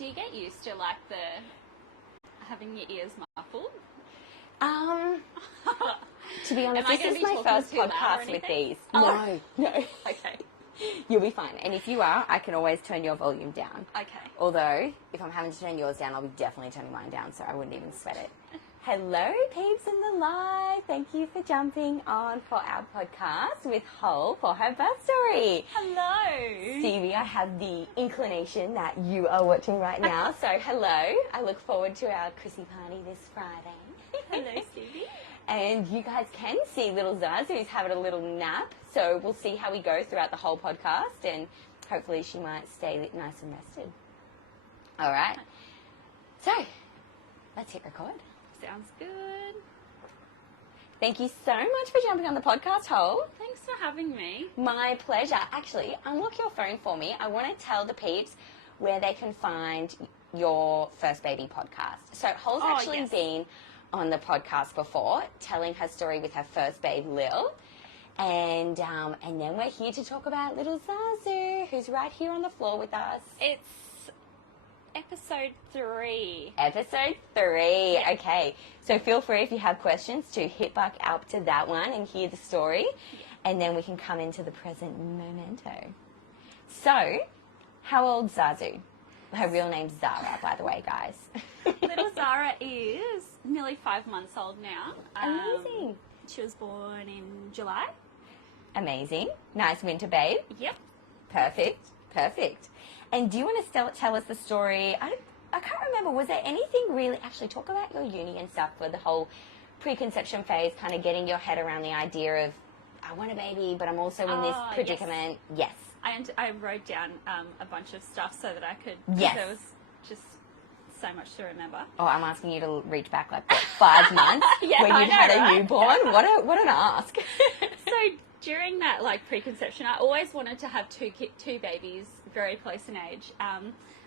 Do you get used to like having your ears muffled? To be honest, this is my first podcast with these. Oh. No. Okay. You'll be fine. And if you are, I can always turn your volume down. Okay. Although, if I'm having to turn yours down, I'll be definitely turning mine down, so I wouldn't even sweat it. Hello, peeps in the live. Thank you for jumping on for our podcast with Hull for her birth story. Hello. Stevie, I have the inclination that you are watching right now, so hello. I look forward to our Chrissy party this Friday. Hello, Stevie. And you guys can see little Zaz, who's having a little nap. So we'll see how we go throughout the whole podcast, and hopefully she might stay nice and rested. All right. So let's hit record. Sounds good. Thank you so much for jumping on the podcast, Hole. Thanks for having me. My pleasure. Actually, unlock your phone for me. I want to tell the peeps where they can find your First Baby podcast. So Hole's actually been on the podcast before, telling her story with her first babe, Lil. And then we're here to talk about little Zazu, who's right here on the floor with us. It's episode 3. Episode 3. Yeah. Okay. So feel free, if you have questions, to hit back up to that one and hear the story. Yeah. And then we can come into the present momento. So, how old's Zazu? Her real name's Zara, by the way, guys. Little Zara is nearly 5 months old now. Amazing. She was born in July. Amazing. Nice winter babe. Yep. Perfect. And do you want to tell us the story? I can't remember. Was there anything really... Actually, talk about your uni and stuff for the whole preconception phase, kind of getting your head around the idea of, I want a baby, but I'm also in this predicament. Yes. I wrote down a bunch of stuff so that I could... Yes. There was just so much to remember. Oh, I'm asking you to reach back like, what, 5 months Yeah, when you'd had a newborn? What an ask. So during that preconception, I always wanted to have two babies very close in age.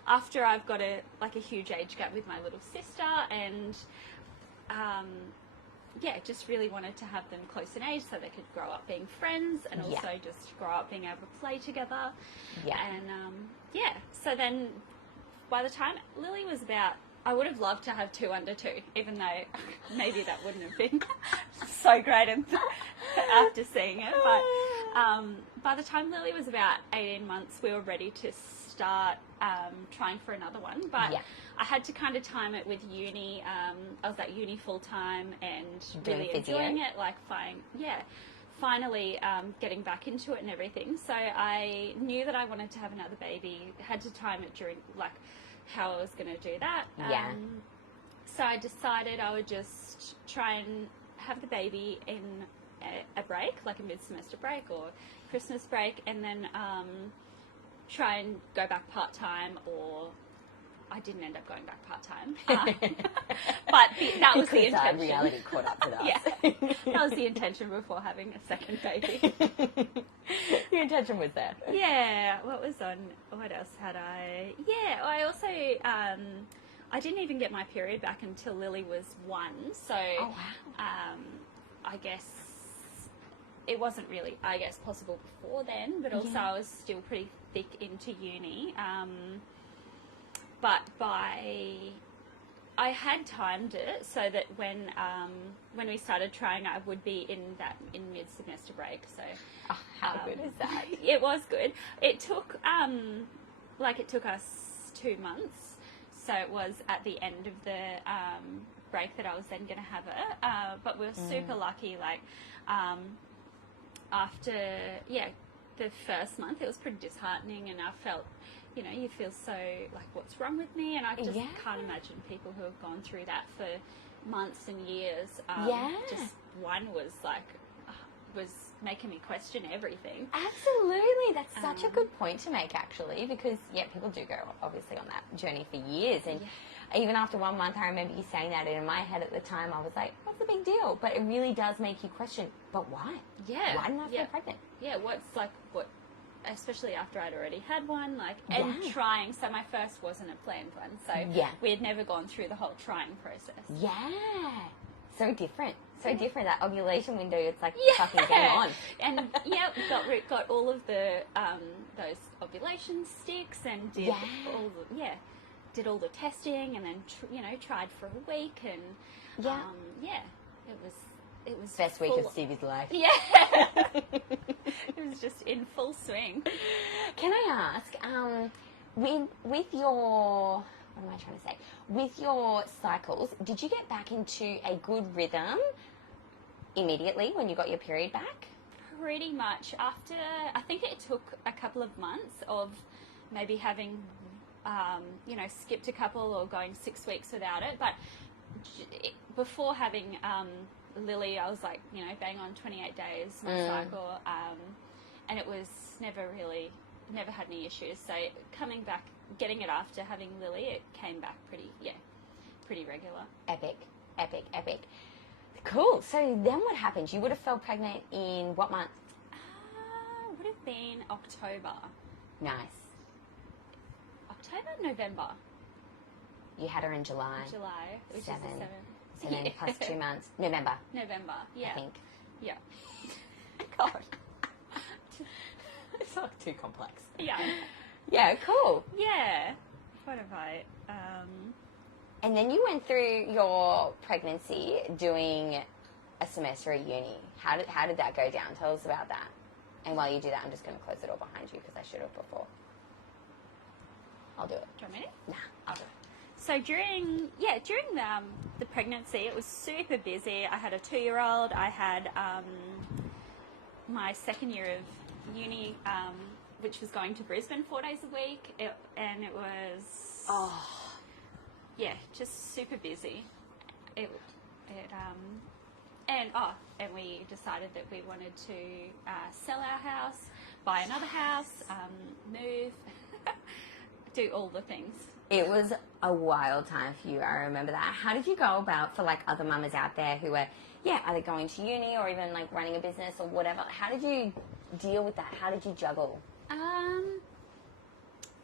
After I've got a huge age gap with my little sister, and just really wanted to have them close in age so they could grow up being friends and also just grow up being able to play together. Yeah. And so then by the time Lily was about, I would have loved to have 2 under 2, even though maybe that wouldn't have been so great after seeing it. But by the time Lily was about 18 months, we were ready to start trying for another one. But I had to kind of time it with uni. I was at uni full time and really enjoying it, finally getting back into it and everything. So I knew that I wanted to have another baby. Had to time it during how I was going to do that. So I decided I would just try and have the baby in a break, like a mid-semester break or Christmas break, and then try and go back part-time, or I didn't end up going back part-time. But that was the intention. Reality caught up with us. Yeah, that was the intention before having a second baby. The intention was there. Yeah, what else had I? Yeah, I also, I didn't even get my period back until Lily was 1, so I guess it wasn't really, possible before then, but also I was still pretty thick into uni. But I had timed it so that when we started trying, I would be in mid-semester break. So how good is that? It was good. It took us 2 months. So it was at the end of the break that I was then going to have it. But we were super lucky. After the first month, it was pretty disheartening, and I felt, you feel so what's wrong with me? And I just can't imagine people who have gone through that for months and years. Just one was making me question everything. Absolutely. That's such a good point to make, actually, because, people do go, obviously, on that journey for years. And even after 1 month, I remember you saying that, and in my head at the time, I was like, what's the big deal? But it really does make you question, but why? Yeah. Why didn't I feel pregnant? Yeah, what, especially after I'd already had one, and trying. So my first wasn't a planned one. So we had never gone through the whole trying process. Yeah. So different. That ovulation window, it's like fucking game on. And got all of the those ovulation sticks and did all the did all the testing and then, tried for a week and, it was best week of Stevie's life. Yeah. It was just in full swing. Can I ask, with your, what am I trying to say? With your cycles, did you get back into a good rhythm immediately when you got your period back? Pretty much. After, I think it took a couple of months of maybe having, skipped a couple or going 6 weeks without it. But before having Lily, I was like, bang on 28 days, my cycle. And it was never had any issues. So coming back, getting it after having Lily, it came back pretty regular. Epic. Cool. So then what happened? You would have fell pregnant in what month? Would have been October. Nice. October, November. You had her in July. Which is the 7th. So then plus 2 months. November, yeah. I think. Yeah. God. It's not too complex. Yeah. Yeah, cool. Yeah. What have I... And then you went through your pregnancy doing a semester at uni. How did that go down? Tell us about that. And while you do that, I'm just going to close the door behind you because I should have before. I'll do it. Do you want me to? Nah, I'll do it. So during the pregnancy, it was super busy. I had a 2-year-old. I had my second year of uni, which was going to Brisbane 4 days a week, and it was just super busy. And we decided that we wanted to sell our house, buy another house, move, do all the things. It was a wild time for you, I remember that. How did you go about, for like other mamas out there who were, either going to uni or even like running a business or whatever, how did you deal with that? How did you juggle?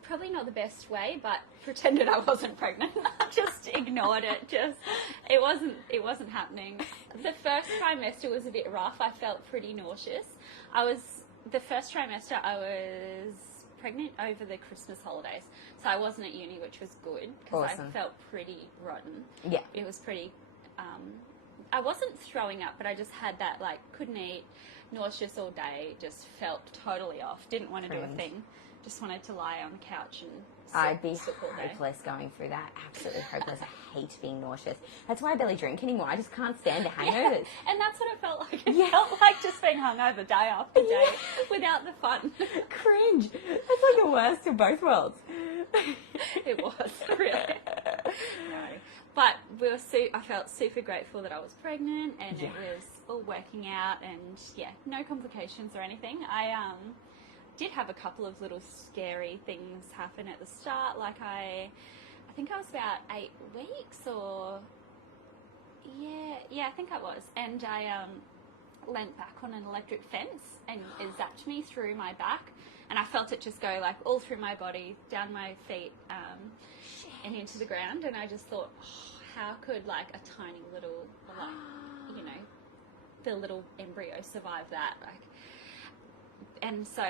Probably not the best way, but pretended I wasn't pregnant. Just ignored it. It wasn't happening. The first trimester was a bit rough. I felt pretty nauseous. The first trimester I was pregnant over the Christmas holidays, so I wasn't at uni, which was good because I felt pretty rotten. Yeah, it was pretty. I wasn't throwing up, but I just had that couldn't eat, nauseous all day. Just felt totally off. Didn't want to do a thing. Just wanted to lie on the couch and I'd be hopeless going through that. Absolutely hopeless. I hate being nauseous. That's why I barely drink anymore. I just can't stand the hangovers. And that's what it felt like. It felt like just being hungover day after day without the fun. Cringe. That's like the worst of both worlds. It was, really. No. But I felt super grateful that I was pregnant and it was all working out and, no complications or anything. I did have a couple of little scary things happen at the start. I think I was about 8 weeks or I think I was, and I leant back on an electric fence and it zapped me through my back, and I felt it just go all through my body, down my feet, and into the ground. And I just thought, how could a tiny little the little embryo survive that? And so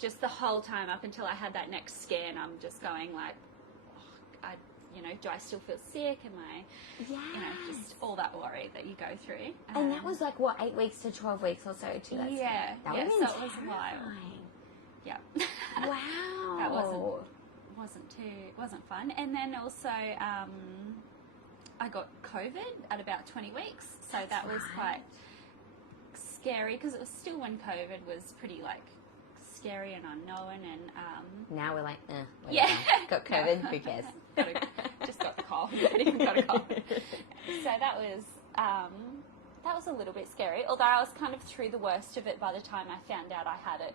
just the whole time up until I had that next scan, I'm just going do I still feel sick? Am I, just all that worry that you go through. And that was 8 weeks to 12 weeks or so to that. Yeah. That so was it was a while. Yeah. Wow. That wasn't fun. And then also I got COVID at about 20 weeks. So that was quite scary because it was still when COVID was pretty scary and unknown, and now we're got COVID, who cares? Just got the cold. Even got a cold. So that was a little bit scary, although I was kind of through the worst of it by the time I found out I had it.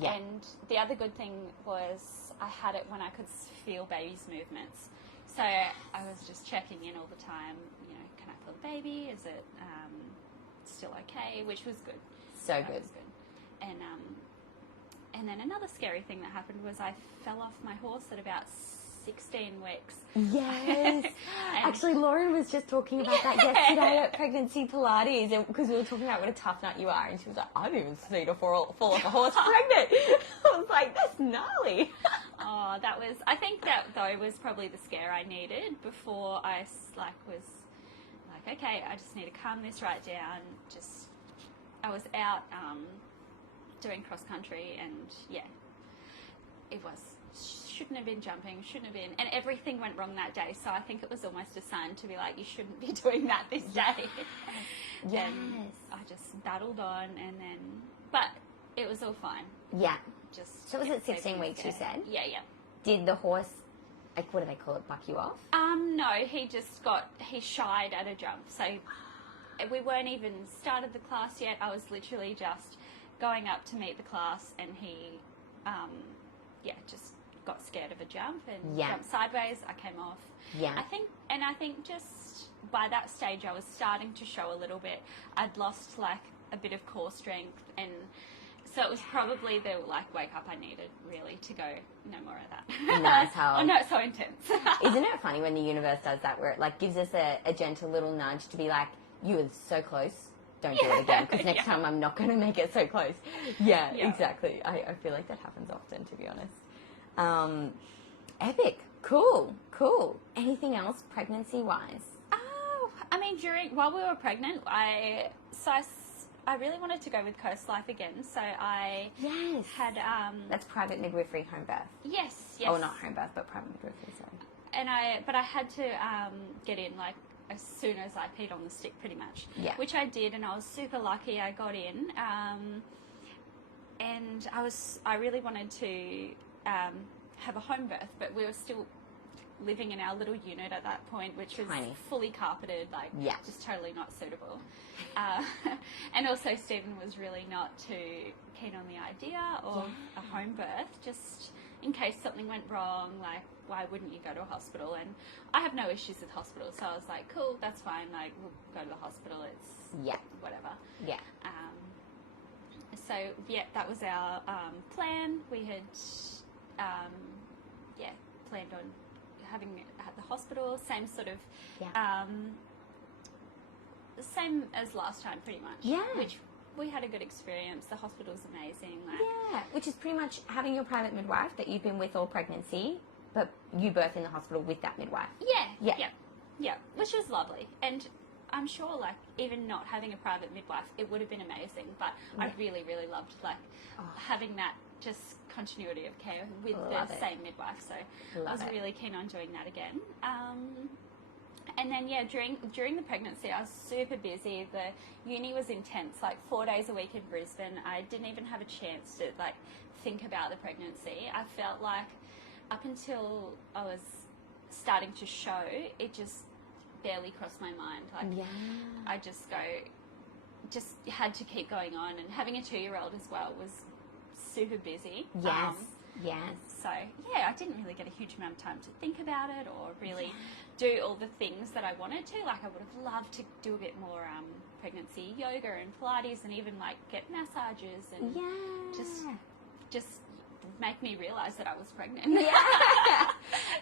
Yeah. And the other good thing was I had it when I could feel baby's movements, so I was just checking in all the time, can I feel the baby, is it still okay, which was good. So good. Was good. And then another scary thing that happened was I fell off my horse at about 16 weeks. Yes. Actually, Lauren was just talking about that yesterday at Pregnancy Pilates, and because we were talking about what a tough nut you are, and she was like, I didn't even see to fall off a horse pregnant. I was like, that's gnarly. Oh, I think that though was probably the scare I needed before I was like, okay, I just need to calm this right down. I was out doing cross country, and it shouldn't have been jumping, and everything went wrong that day. So I think it was almost a sign to be like, you shouldn't be doing that this day. Yes. And I just battled on, but it was all fine. Yeah. So was it 16 weeks, you said? Yeah. Did the horse, like, what do they call it, buck you off? No, he shied at a jump. So we weren't even started the class yet. I was literally just going up to meet the class, and he, just got scared of a jump and jumped sideways. I came off. Yeah. I think just by that stage I was starting to show a little bit. I'd lost like a bit of core strength, and so it was probably the wake up I needed really to go, no more of that. Nice. Oh no, it's so intense. Isn't it funny when the universe does that, where it like gives us a gentle little nudge to be like, you were so close, don't do it again, because next time I'm not going to make it so close. Yeah, exactly. I feel like that happens often, to be honest. Epic. Cool. Anything else pregnancy-wise? I mean, while we were pregnant, I really wanted to go with Coast Life again, so I had... That's private midwifery home birth. Yes. Oh, not home birth, but private midwifery, sorry. But I had to get in, like, as soon as I peed on the stick, pretty much. Yeah. Which I did, and I was super lucky I got in. And I really wanted to have a home birth, but we were still living in our little unit at that point, which was tiny, fully carpeted, just totally not suitable. And also Stephen was really not too keen on the idea of a home birth, just in case something went wrong, like, why wouldn't you go to a hospital? And I have no issues with hospitals, so I was like, cool, that's fine, like, we'll go to the hospital, it's whatever. Yeah. So, that was our plan. We had, planned on having it at the hospital, same sort of, same as last time, pretty much. Yeah. Which we had a good experience. The hospital's amazing. Which is pretty much having your private midwife that you've been with all pregnancy, but you birth in the hospital with that midwife. Yeah, which was lovely. And I'm sure, like, even not having a private midwife, it would have been amazing, but I really, really loved, like, having that just continuity of care with the same midwife, so I was really keen on doing that again. And then, during the pregnancy, I was super busy. The uni was intense, like 4 days a week in Brisbane. I didn't even have a chance to, like, think about the pregnancy. I felt like up until I was starting to show, it just barely crossed my mind. Like, I just had to keep going on. And having a 2-year-old as well was super busy. Yes. So, I didn't really get a huge amount of time to think about it or really do all the things that I wanted to. Like, I would have loved to do a bit more pregnancy yoga and Pilates, and even, like, get massages and just make me realise that I was pregnant.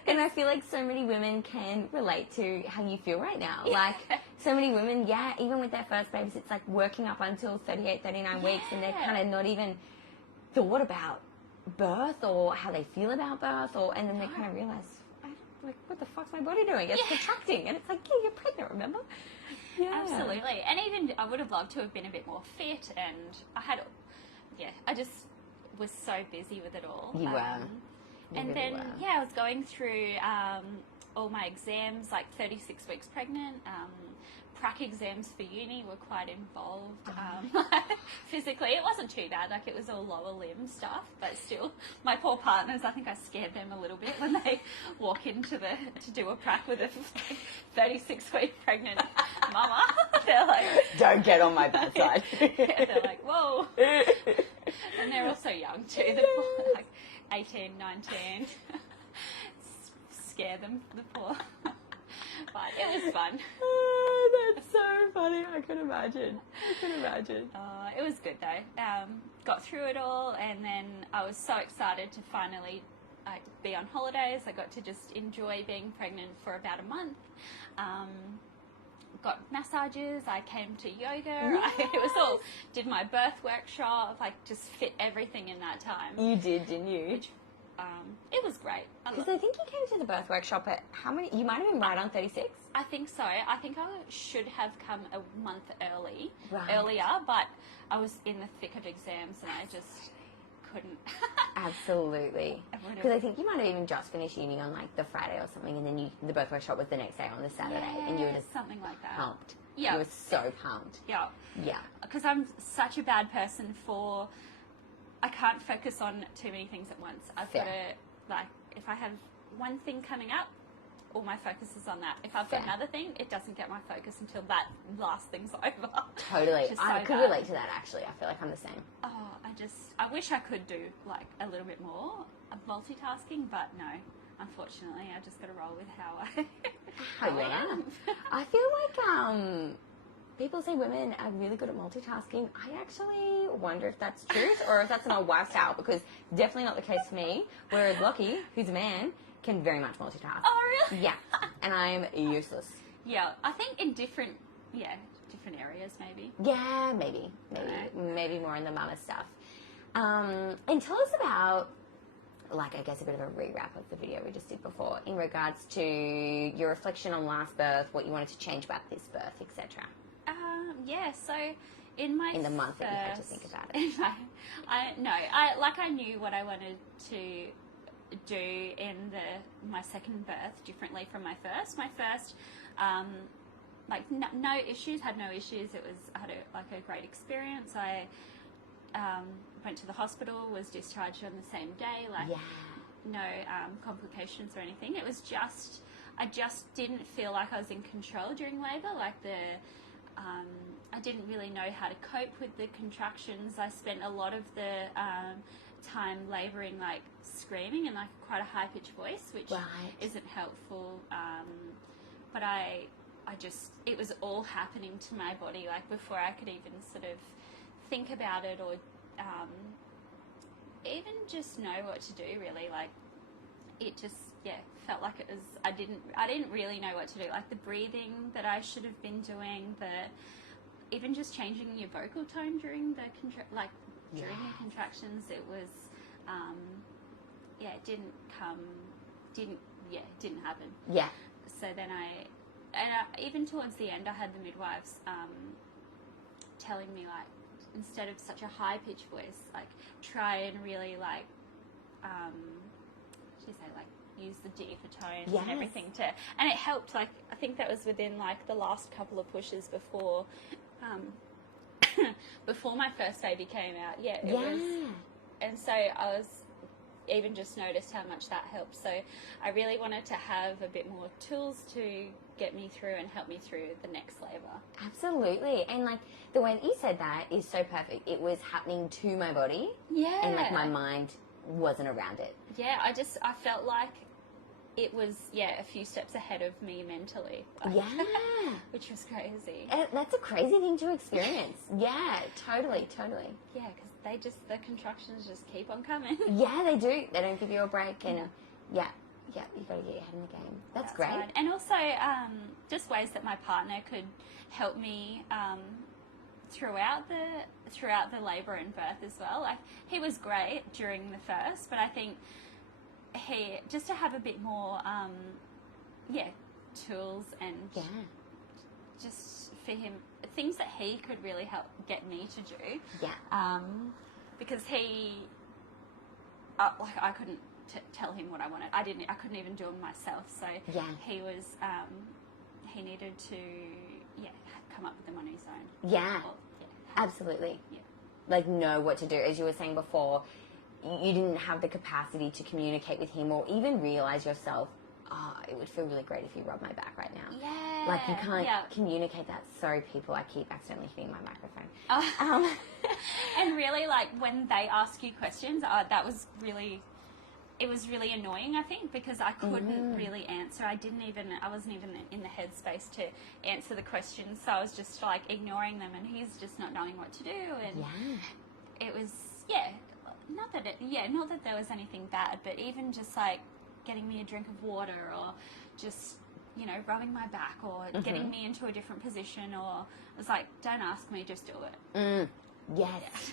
And I feel like so many women can relate to how you feel right now. Like, so many women, even with their first babies, it's like working up until 38, 39 weeks, and they're kind of not even thought about birth or how they feel about birth, and then they kind of realise, like, what the fuck's my body doing? It's contracting, and it's like, you're pregnant, remember? Absolutely. And even I would have loved to have been a bit more fit, and I just was so busy with it all. You were. And then, I was going through all my exams, like 36 weeks pregnant. Prac exams for uni were quite involved. Physically, it wasn't too bad. Like, it was all lower limb stuff, but still, my poor partners, I think I scared them a little bit when they walk into to do a prac with a 36-week pregnant mama. They're like, don't get on my bad side. They're like, whoa. And they're also young too. They're like 18, 19. Scare them, the poor. But it was fun. That's so funny. I can imagine. It was good though. Got through it all, and then I was so excited to finally be on holidays. I got to just enjoy being pregnant for about a month. Got massages. I came to yoga. It was all, did my birth workshop, like just fit everything in that time. You did, didn't you? Which, it was great. Because I think you came to the birth workshop at how many? You might have been right on 36. I think so. I think I should have come a month earlier, but I was in the thick of exams and I just couldn't. Absolutely. Because I think you might have even just finished uni on like the Friday or something, and then the birth workshop was the next day on the Saturday, and you were just something like that. Pumped. Yeah. You were so pumped. Yeah. Yeah. Because I'm such a bad person for. I can't focus on too many things at once. I've got to, like, if I have one thing coming up, all my focus is on that. If I've got another thing, it doesn't get my focus until that last thing's over. Totally. I could relate to that, actually. I feel like I'm the same. Oh, I wish I could do, like, a little bit more of multitasking, but no. Unfortunately, I just got to roll with how I am. I feel like, people say women are really good at multitasking. I actually wonder if that's truth or if that's an old wives' tale, because definitely not the case for me. Whereas Lockie, who's a man, can very much multitask. Oh, really? Yeah. And I'm useless. Yeah, I think in different areas maybe. Yeah, maybe. Maybe more in the mama stuff. And tell us about, like, I guess a bit of a re-wrap of the video we just did before in regards to your reflection on last birth, what you wanted to change about this birth, etc. Yeah, so in the month that you had to think about it. I knew what I wanted to do in my second birth differently from my first. My first, no issues, had no issues. I had a great experience. I went to the hospital, was discharged on the same day, no complications or anything. It was just, I just didn't feel like I was in control during labour, I didn't really know how to cope with the contractions. I spent a lot of the time labouring, like screaming in like quite a high-pitched voice, which isn't helpful. But it was all happening to my body, like before I could even sort of think about it or even just know what to do, really. Like, it just, felt like it was, I didn't really know what to do. Like the breathing that I should have been doing, even just changing your vocal tone during the during the contractions, it was, it didn't happen. Yeah. So then even towards the end, I had the midwives telling me, like, instead of such a high-pitched voice, like, try and really, like, use the deeper tones and everything and it helped. Like, I think that was within, like, the last couple of pushes before before my first baby came out. It was, and so I was even just noticed how much that helped. So I really wanted to have a bit more tools to get me through and help me through the next labour. Absolutely. And, like, the way that you said that is so perfect. It was happening to my body. Yeah. And, like, my mind wasn't around it. Yeah, I felt like it was, a few steps ahead of me mentally. Which was crazy. That's a crazy thing to experience. Yeah, totally. Yeah, because the contractions just keep on coming. Yeah, they do. They don't give you a break. And, you got to get your head in the game. That's great. Right. And also, just ways that my partner could help me throughout the labour and birth as well. Like, he was great during the first, but I think he, just to have a bit more, tools and just for him, things that he could really help get me to do. Yeah. Because he, I couldn't tell him what I wanted. I couldn't even do them myself. So he was, he needed to, come up with them on his own. Yeah. Absolutely. Yeah. Like, know what to do. As you were saying before, you didn't have the capacity to communicate with him or even realise yourself, it would feel really great if you rubbed my back right now. Yeah. Like, you can't communicate that. Sorry, people, I keep accidentally hitting my microphone. And really, like, when they ask you questions, it was really annoying, I think, because I couldn't really answer. I wasn't even in the headspace to answer the questions, so I was just, like, ignoring them, and he's just not knowing what to do, and it was, not that there was anything bad, but even just like getting me a drink of water, or just, you know, rubbing my back, or getting me into a different position, or it was like, don't ask me, just do it. Yes.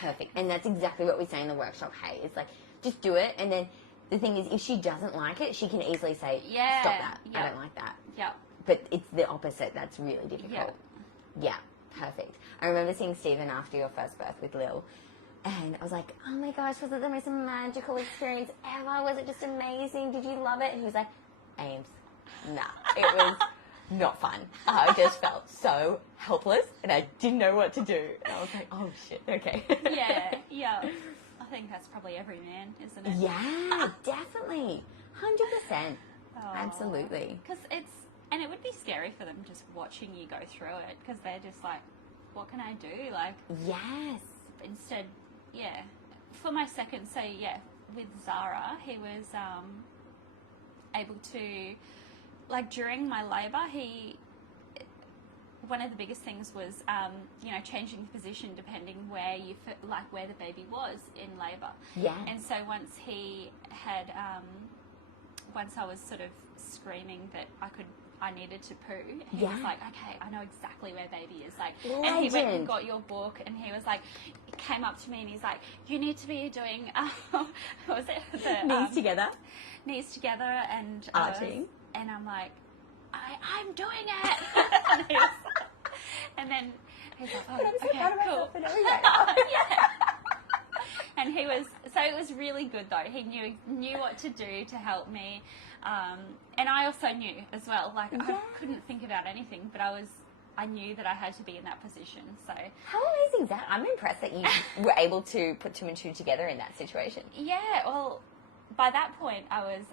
Perfect. And that's exactly what we say in the workshop. Hey, it's like, just do it. And then the thing is, if she doesn't like it, she can easily say, stop that. I don't like that. Yeah. But it's the opposite that's really difficult. Yeah. Perfect. I remember seeing Stephen after your first birth with Lil, and I was like, oh my gosh, was it the most magical experience ever? Was it just amazing? Did you love it? And he was like, Ames, nah, it was not fun. I just felt so helpless, and I didn't know what to do. And I was like, oh shit, okay. Yeah. I think that's probably every man, isn't it? Yeah, definitely. 100%. Absolutely. Because and it would be scary for them just watching you go through it, because they're just like, what can I do? Like, yes. Instead, for my second, with Zara, he was able to, like, during my labour, one of the biggest things was, you know, changing the position depending where where the baby was in labour. Yeah. And so once he had, once I was sort of screaming that I needed to poo, he was like, okay, I know exactly where baby is. Like, Legend. And he went and got your book, and he was like, came up to me and he's like, you need to be doing, what was it? Knees together and arching. And I'm like, I'm doing it. and then he's like, oh, okay, cool. And he was, so it was really good though. He knew what to do to help me. And I also knew as well, like I couldn't think about anything, but I knew that I had to be in that position. So how amazing is that? I'm impressed that you were able to put two and two together in that situation. Yeah, well, by that point I was,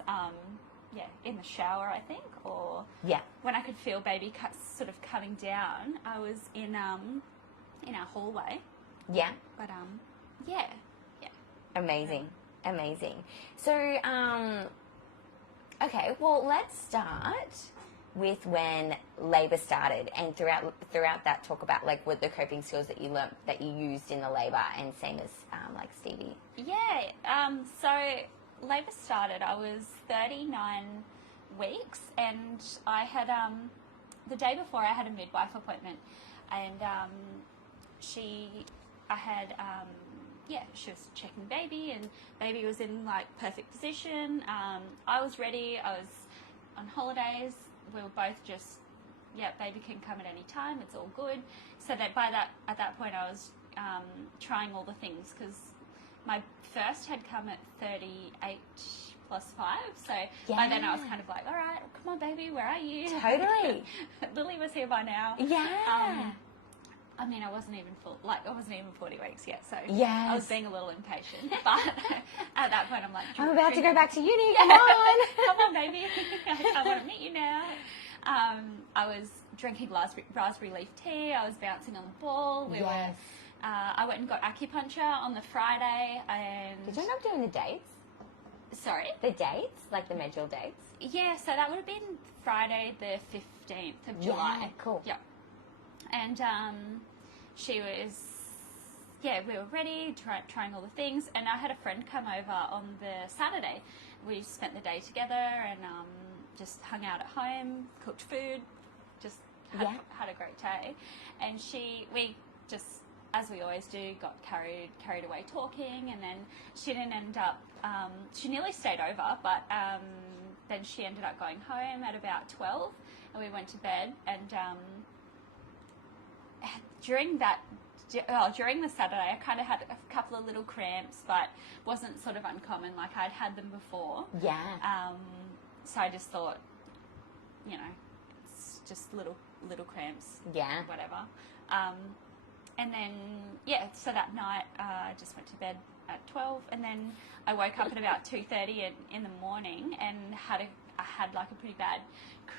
in the shower, I think, or when I could feel baby sort of coming down, I was in our hallway. Yeah. But Amazing. So, okay, well, let's start with when labour started, and throughout that, talk about like what the coping skills that you learnt, that you used in the labour, and same as like Stevie. Yeah. So labour started. I was 39 weeks, and I had the day before I had a midwife appointment, and she was checking baby, and baby was in like perfect position. I was ready. I was on holidays. We were both just, baby can come at any time. It's all good. So that at that point I was trying all the things, because my first had come at 38 plus 5. So by then I was kind of like, all right, come on, baby, where are you? Totally. Lily was here by now. Yeah. I mean, I wasn't even 40 weeks yet, so I was being a little impatient. But at that point, I'm like, I'm about to go back to uni. Come on, come on, baby. I want to meet you now. I was drinking raspberry leaf tea. I was bouncing on the ball. I went and got acupuncture on the Friday. And did you end up doing the dates? Sorry, the dates, like the medjool dates. Yeah, so that would have been Friday, the 15th of July. Yeah, cool. Yeah. And she was, we were ready, trying all the things, and I had a friend come over on the Saturday. We spent the day together and just hung out at home, cooked food, just had a great day. And we just, as we always do, got carried away talking, and then she didn't end up, she nearly stayed over, but then she ended up going home at about 12, and we went to bed, and during the Saturday, I kind of had a couple of little cramps, but wasn't sort of uncommon. Like I'd had them before. Yeah. So I just thought, it's just little cramps. Yeah. Whatever. And then so that night I just went to bed at 12, and then I woke up at about 2:30 in the morning, and I had like a pretty bad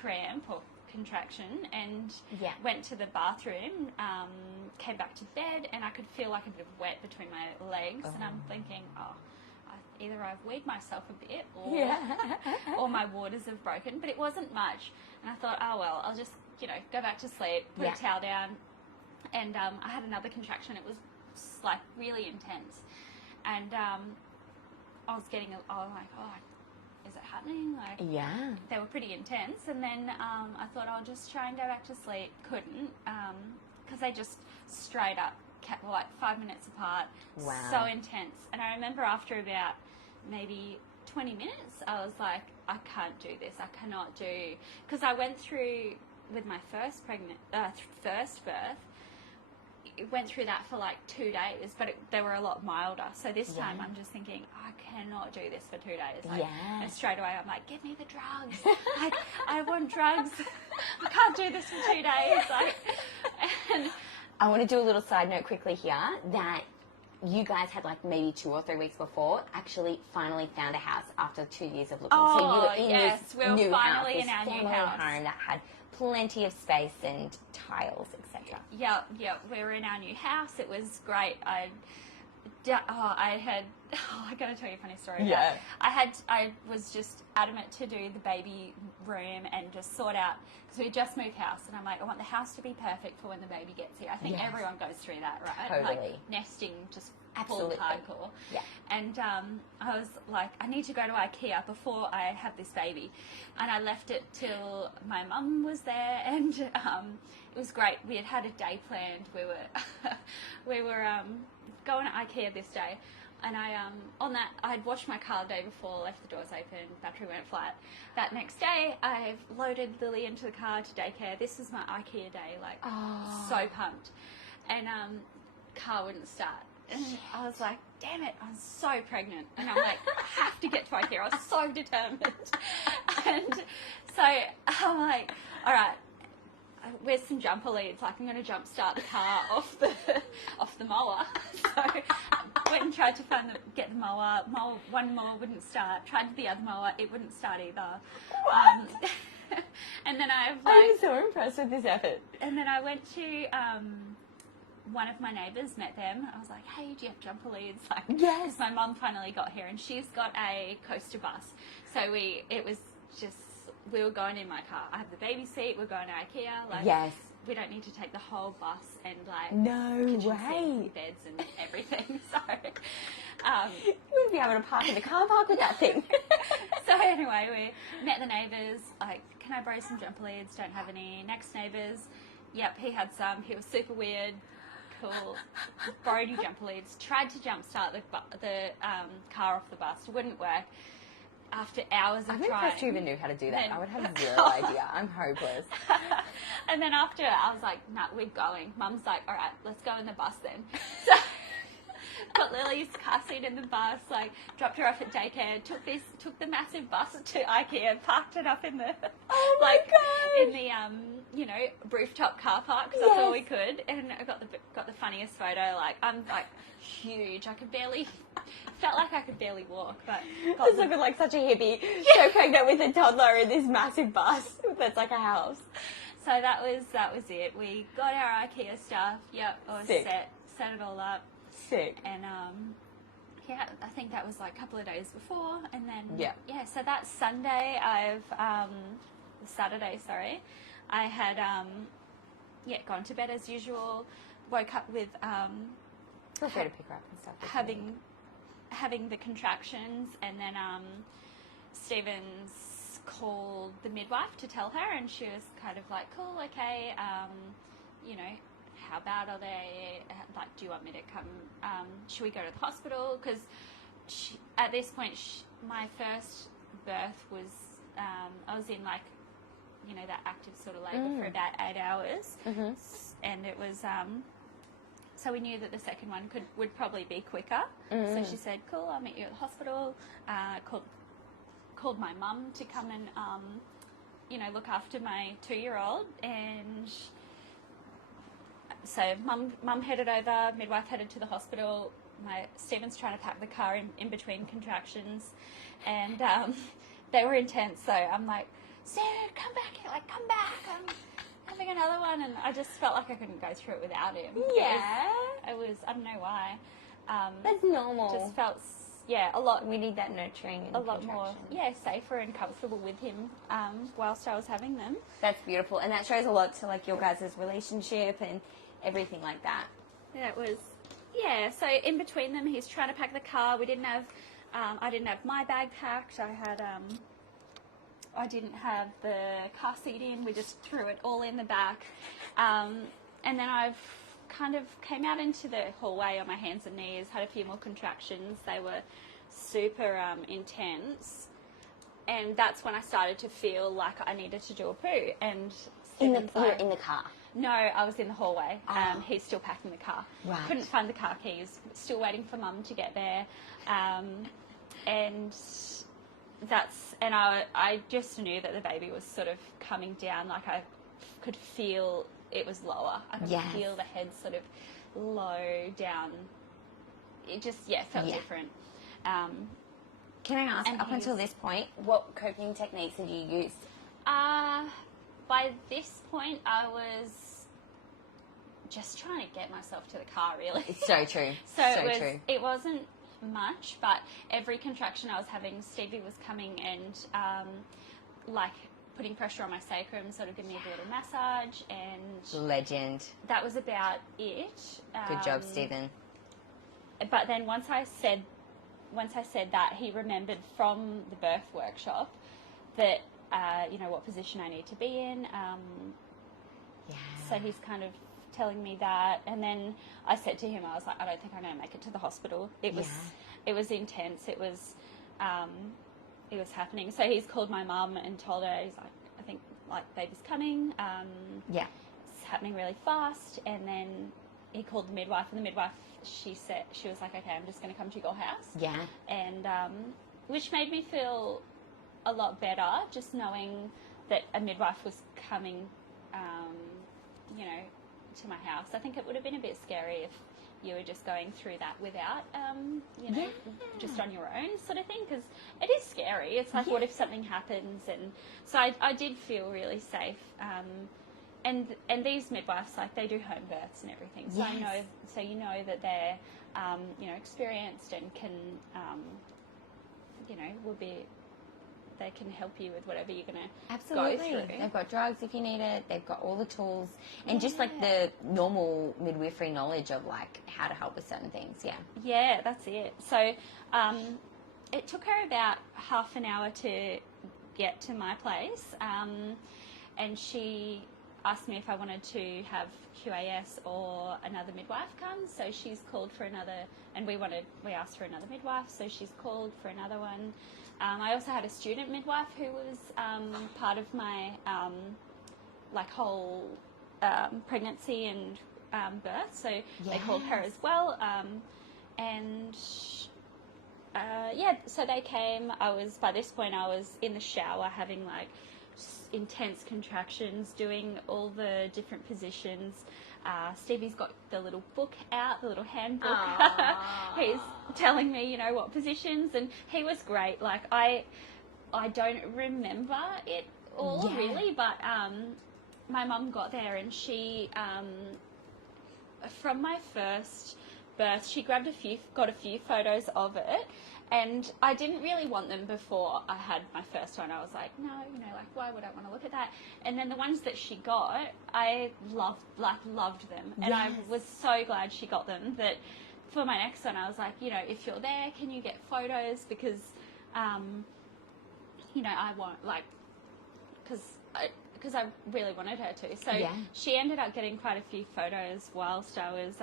cramp or contraction, and went to the bathroom, came back to bed, and I could feel like a bit of wet between my legs, and I'm thinking, either I've weed myself a bit, or my waters have broken, but it wasn't much, and I thought, oh well, I'll just go back to sleep, put a towel down, and I had another contraction. It was like really intense, And I was like, oh, is it happening? Like, yeah. They were pretty intense. And then I thought I'll just try and go back to sleep. Couldn't, because they just straight up kept like 5 minutes apart. Wow. So intense. And I remember after about maybe 20 minutes, I was like, I can't do this. I cannot do, because I went through with my first birth. It went through that for like 2 days, but they were a lot milder. So this time I'm just thinking, I cannot do this for 2 days. Like, and straight away I'm like, give me the drugs. Like, I want drugs. I can't do this for 2 days. Like, and I want to do a little side note quickly here that you guys had like maybe 2 or 3 weeks before actually finally found a house after 2 years of looking. Oh, so you were in yes, this we were new finally house, in our this new family house. home that had plenty of space and tiles, etc. Yeah, we were in our new house. It was great. I gotta tell you a funny story. Yeah. I was just adamant to do the baby room and just sort out, because we just moved house, and I'm like, I want the house to be perfect for when the baby gets here. I think everyone goes through that, right? Totally. Like nesting, just Absolutely. full hardcore. Yeah. And I was like, I need to go to IKEA before I have this baby. And I left it till my mum was there, and it was great. We had a day planned. We were going to IKEA this day. And I'd washed my car the day before, left the doors open, battery went flat. That next day, I've loaded Lily into the car to daycare. This was my IKEA day, like, so pumped. And car wouldn't start. And I was like, damn it, I'm so pregnant. And I'm like, I have to get to IKEA. I was so determined. And so I'm like, all right, where's some jumper leads? Like, I'm going to jump start the car off the mower. So I went and tried to get the mower. One mower wouldn't start. Tried the other mower. It wouldn't start either. What? And then I'm so impressed with this effort. And then I went to one of my neighbours, met them. I was like, hey, do you have jumper leads? Like, yes. My mum finally got here, and she's got a coaster bus. So we were going in my car. I have the baby seat. We're going to IKEA. Like, yes. We don't need to take the whole bus and like no kitchen way sink, beds and everything. So you wouldn't be able to park in the car park with that thing. So anyway, we met the neighbours. Like, can I borrow some jumper leads? Don't have any. Next neighbours. Yep, he had some. He was super weird. Cool. Borrowed your jumper leads. Tried to jump start the car off the bus. Wouldn't work. After hours of trying. I'm impressed you even knew how to do that. I would have zero idea. I'm hopeless. And then after, I was like, nah, we're going. Mum's like, all right, let's go in the bus then. So got Lily's car seat in the bus, like, dropped her off at daycare, took the massive bus to IKEA, parked it up in the, in the, rooftop car park, because that's all we could. And I got the funniest photo. Like, I'm like huge. Felt like I could barely walk, but it's looking like such a hippie. So pregnant with a toddler in this massive bus that's like a house. So that was it. We got our IKEA stuff. Yep, it was set it all up. Sick. And I think that was like a couple of days before, and then so that Saturday, I had gone to bed as usual. Woke up with feel free to pick her up and stuff. having the contractions, and then Stevens called the midwife to tell her, and she was kind of like, cool, okay, how bad are they? Like, do you want me to come? Should we go to the hospital? Because at this point, my first birth was, I was in like, that active sort of labour for about 8 hours. Mm-hmm. And it was, so we knew that the second one would probably be quicker. Mm-hmm. So she said, cool, I'll meet you at the hospital. Called my mum to come and, look after my 2-year-old. And so mum headed over, midwife headed to the hospital. Stephen's trying to pack the car in between contractions, and they were intense. So I'm like, Stephen, come back! Like, come back! I'm having another one, and I just felt like I couldn't go through it without him. Yeah, it was. I don't know why. That's normal. Just felt. A lot. We need that nurturing and a lot more, safer and comfortable with him whilst I was having them. That's beautiful, and that shows a lot to like your guys' relationship and everything like that. Yeah, it was Yeah, so in between them, he's trying to pack the car. We didn't have, I didn't have my bag packed. I didn't have the car seat in. We just threw it all in the back. And then I've kind of came out into the hallway on my hands and knees, had a few more contractions. They were super intense. And that's when I started to feel like I needed to do a poo. And you were in the car? No, I was in the hallway. He's still packing the car. Right. Couldn't find the car keys. Still waiting for Mum to get there. And I just knew that the baby was sort of coming down. Like I could feel it was lower. I could feel the head sort of low down. It just, felt different. Can I ask, up until this point, what coping techniques have you used? By this point, I was just trying to get myself to the car, really. It's so true. True. It wasn't much, but every contraction I was having, Stevie was coming and like putting pressure on my sacrum, sort of giving me a little massage, and legend. That was about it. Good job, Stephen. But then once I said that, he remembered from the birth workshop that what position I need to be in. So he's kind of telling me that, and then I said to him, I was like, I don't think I'm going to make it to the hospital. It was intense. It was happening. So he's called my mum and told her, he's like, I think like baby's coming. It's happening really fast. And then he called the midwife, and the midwife, she was like, okay, I'm just going to come to your house. Yeah. And which made me feel a lot better, just knowing that a midwife was coming, to my house. I think it would have been a bit scary if you were just going through that without, just on your own sort of thing, because it is scary. It's like, what if something happens? And so I did feel really safe. And these midwives, like, they do home births and everything. So you know that they're, experienced and can, they can help you with whatever you're going to go through. They've got drugs if you need it. They've got all the tools and just like the normal midwifery knowledge of like how to help with certain things. Yeah. Yeah, that's it. So it took her about half an hour to get to my place, and she asked me if I wanted to have QAS or another midwife come. So she's called for another, and we asked for another midwife. So she's called for another one. I also had a student midwife who was part of my whole pregnancy and birth. So they called her as well. So they came. By this point I was in the shower having like intense contractions, doing all the different positions. Stevie's got the little book out, the little handbook. He's telling me, what positions, and he was great. Like I don't remember it all really, but my mum got there and she, from my first birth, she got a few photos of it. And I didn't really want them before I had my first one. I was like, no, why would I want to look at that? And then the ones that she got, I loved them. And I was so glad she got them that for my next one, I was like, if you're there, can you get photos? Because, I want, because I really wanted her to. So she ended up getting quite a few photos whilst I was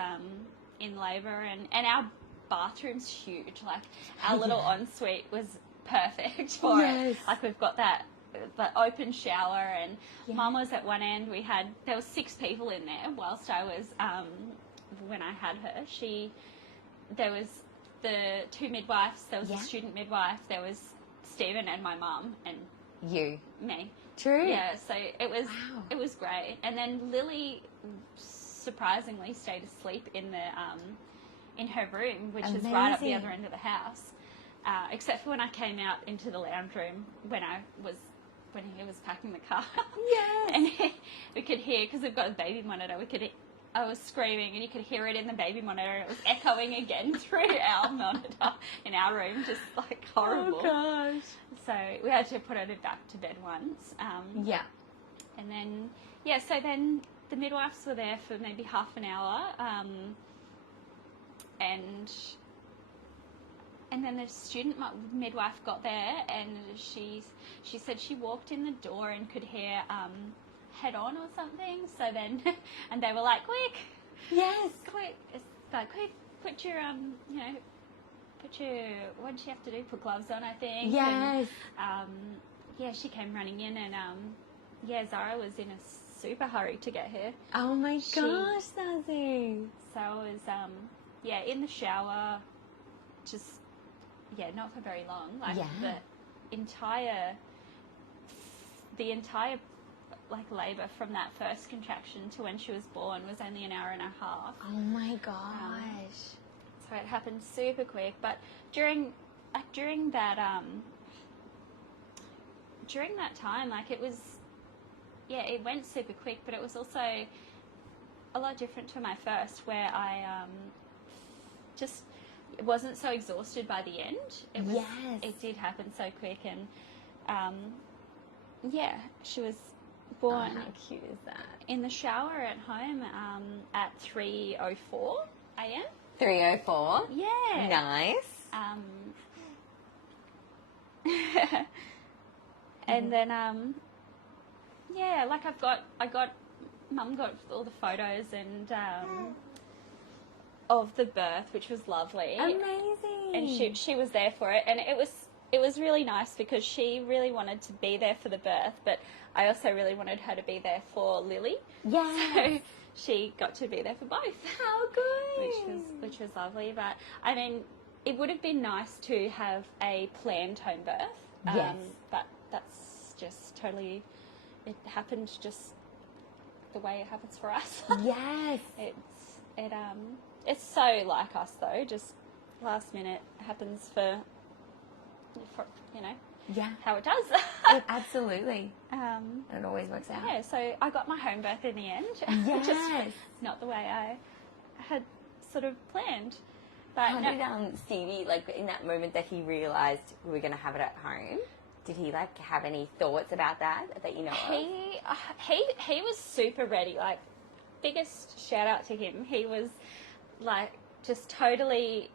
in labour, and our bathroom's huge. Like our little ensuite was perfect for it. Like we've got the open shower, and Mum was at one end. There was 6 people in there whilst I was when I had her. There was the 2 midwives, there was a student midwife, there was Stephen and my mum, and me. True. Yeah, so it was great. And then Lily surprisingly stayed asleep in the in her room, which is right up the other end of the house, except for when I came out into the lounge room when he was packing the car. And we could hear, because we've got a baby monitor, I was screaming and you could hear it in the baby monitor, and it was echoing again through our monitor in our room, just like horrible. Oh gosh. So we had to put her back to bed once. And then, so then the midwives were there for maybe half an hour. and then the student midwife got there, and she said she walked in the door and could hear head on or something. So then, and they were like, quick, yes, quick, it's like, quick, put your what did she have to do? Put gloves on, I think. Yes. And, she came running in, and Zara was in a super hurry to get here. Oh my gosh, Zazu. So I was in the shower, just not for very long. Like the entire like labour from that first contraction to when she was born was only an hour and a half. Oh my gosh. So it happened super quick, but during that time, like it was, it went super quick, but it was also a lot different to my first, where I just wasn't so exhausted by the end. It did happen so quick, and she was born. How cute is that? In the shower at home at 3:04 a.m. 3:04. Yeah. Nice. And then Mum got all the photos and of the birth, which was lovely. Amazing. And she was there for it, and it was really nice because she really wanted to be there for the birth, but I also really wanted her to be there for Lily. Yeah. So she got to be there for both. How good. Which was lovely. But I mean, it would have been nice to have a planned home birth. Yes. But that's just totally, it happened just the way it happens for us. Yes. It's so like us though, just last minute happens for how it does. Absolutely. It always works out. Yeah, so I got my home birth in the end. Yes. Just not the way I had sort of planned. But how did Stevie, like in that moment that he realised we were going to have it at home, did he like have any thoughts about that you know of? He was super ready. Like, biggest shout out to him. He was like just totally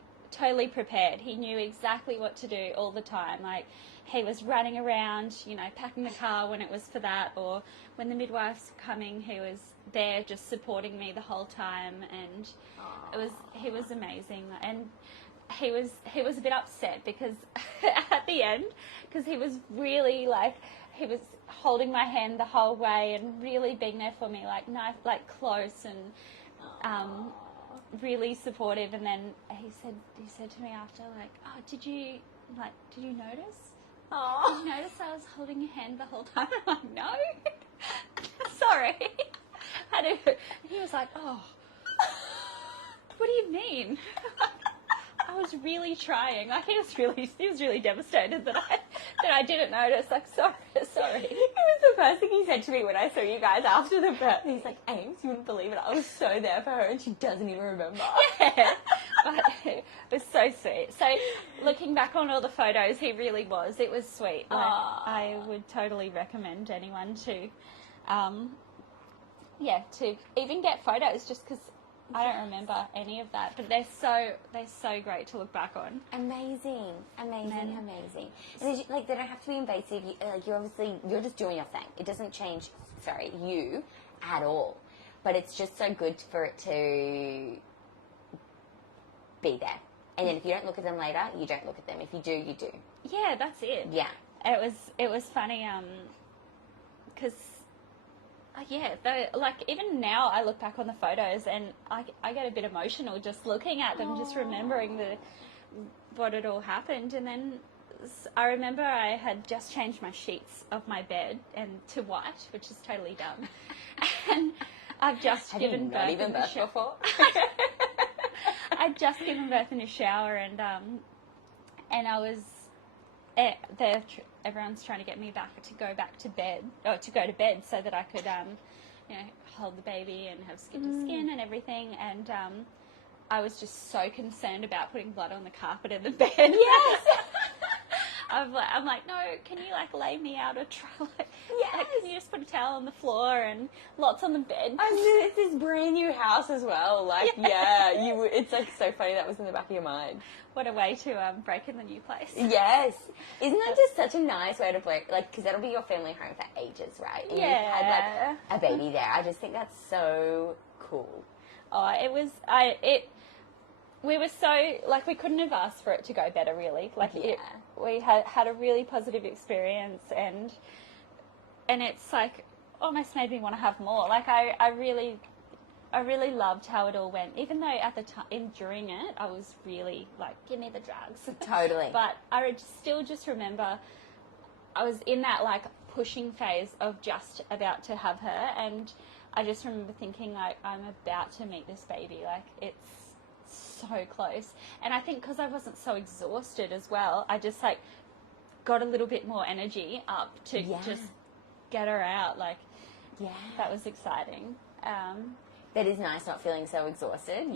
prepared. He knew exactly what to do all the time. Like, he was running around, packing the car when it was for that, or when the midwife's coming, he was there just supporting me the whole time, and he was amazing. And he was a bit upset because at the end, because he was really he was holding my hand the whole way and really being there for me, like close and really supportive. And then he said to me after, like, oh, did you notice? Oh. Did you notice I was holding your hand the whole time? I'm like, no. Sorry. He was like, oh, what do you mean? I was really trying. Like, he was really devastated that I didn't notice. Like, sorry. It was the first thing he said to me when I saw you guys after the birth. He's like, Ames, you wouldn't believe it. I was so there for her and she doesn't even remember. Yeah. But it was so sweet. So looking back on all the photos, he really was. It was sweet. Like, I would totally recommend anyone to even get photos, just because I don't remember any of that, but they're so great to look back on. Amazing. And they don't have to be invasive. You're just doing your thing. It doesn't change, you at all. But it's just so good for it to be there. And then if you don't look at them later, you don't look at them. If you do, you do. Yeah, that's it. Yeah. It was funny, because even now I look back on the photos and I get a bit emotional just looking at them, just remembering what had all happened. And then I remember I had just changed my sheets of my bed and to white, which is totally dumb. And I've just given birth in the shower. Before? I'd just given birth in a shower, and I was everyone's trying to get me to go to bed so that I could hold the baby and have skin to skin and everything. And I was just so concerned about putting blood on the carpet in the bed. Yes. I'm like, no, can you like lay me out a towel? Yes. Like, can you just put a towel on the floor and lots on the bed? And it's this brand new house as well. Like, it's like so funny that was in the back of your mind. What a way to break in the new place. Yes. Isn't that just such a nice way to break, like, because that'll be your family home for ages, right? And you've had, like, a baby there. I just think that's so cool. Oh, we were so, like, we couldn't have asked for it to go better, really. Like, we had a really positive experience, and it's, like, almost made me want to have more. Like, I really loved how it all went, even though at the time, during it, I was really, like, give me the drugs. Totally. But I still just remember I was in that, like, pushing phase of just about to have her, and I just remember thinking, like, I'm about to meet this baby. Like, it's so close. And I think because I wasn't so exhausted as well, I just, like, got a little bit more energy up to just get her out. Like, that was exciting. That is nice, not feeling so exhausted.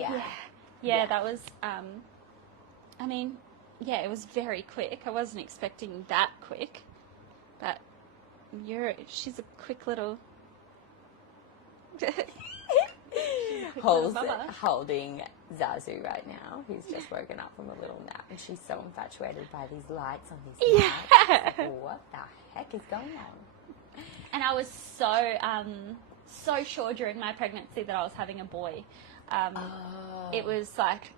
Yeah, that was, I mean, it was very quick. I wasn't expecting that quick, but she's a quick little... holding Zazu right now, who's just woken up from a little nap, and she's so infatuated by these lights on his neck. What the heck is going on? And I was so sure during my pregnancy that I was having a boy. It was like,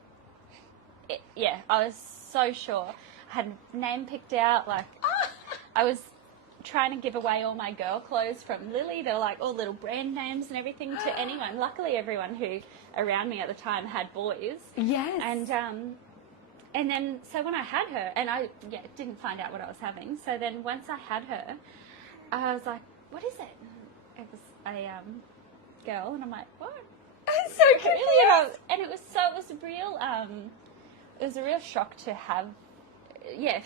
I was so sure. I had a name picked out. Like, I was trying to give away all my girl clothes from Lily. They were like all little brand names and everything to anyone. Luckily, everyone who around me at the time had boys. Yes. And then, so when I had her, and I didn't find out what I was having. So then once I had her, I was like, what is it? It was a girl, and I'm like, what? So curious. And it was a real shock to have,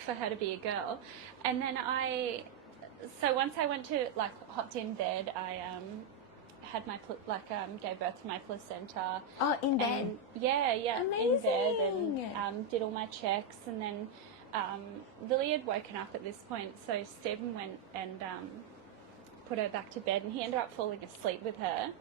for her to be a girl. And then so once I went to, like, hopped in bed, I had my, gave birth to my placenta. Oh, in bed? And, yeah, amazing. In bed, and did all my checks, and then Lily had woken up at this point, so Stephen went and put her back to bed, and he ended up falling asleep with her.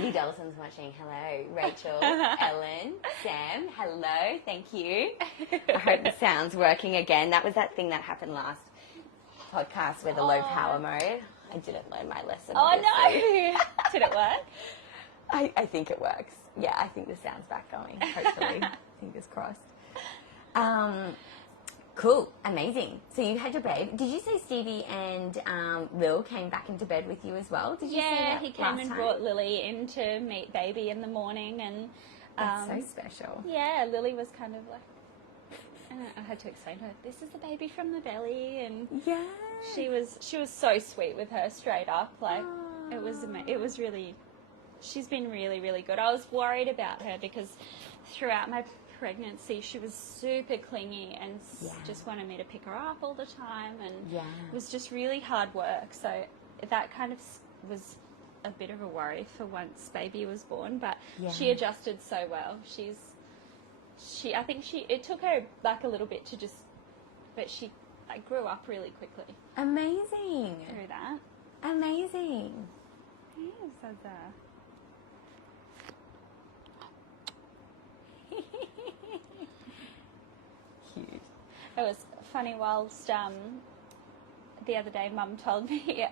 Phoebe Dalton's watching. Hello. Rachel, Ellen, Sam, hello. Thank you. I hope the sound's working again. That was that thing that happened last podcast with the low power mode. I didn't learn my lesson. Oh, obviously. no. Did it work? I think it works. Yeah, I think the sound's back going, hopefully. Fingers crossed. Cool. Amazing. So you had your babe. Did you say Stevie and Lil came back into bed with you as well? Did you say that he came and brought Lily in to meet baby in the morning. And that's so special. Yeah, Lily was kind of like, I had to explain to her, this is the baby from the belly. And yeah, she was so sweet with her straight up. Like, it was really, she's been really, really good. I was worried about her because throughout my pregnancy she was super clingy and just wanted me to pick her up all the time, and it was just really hard work. So that kind of was a bit of a worry for once baby was born, but she adjusted so well. I think it took her like a little bit to just, but she grew up really quickly. Amazing. Through that. Amazing. Cute. It was funny whilst the other day Mum told me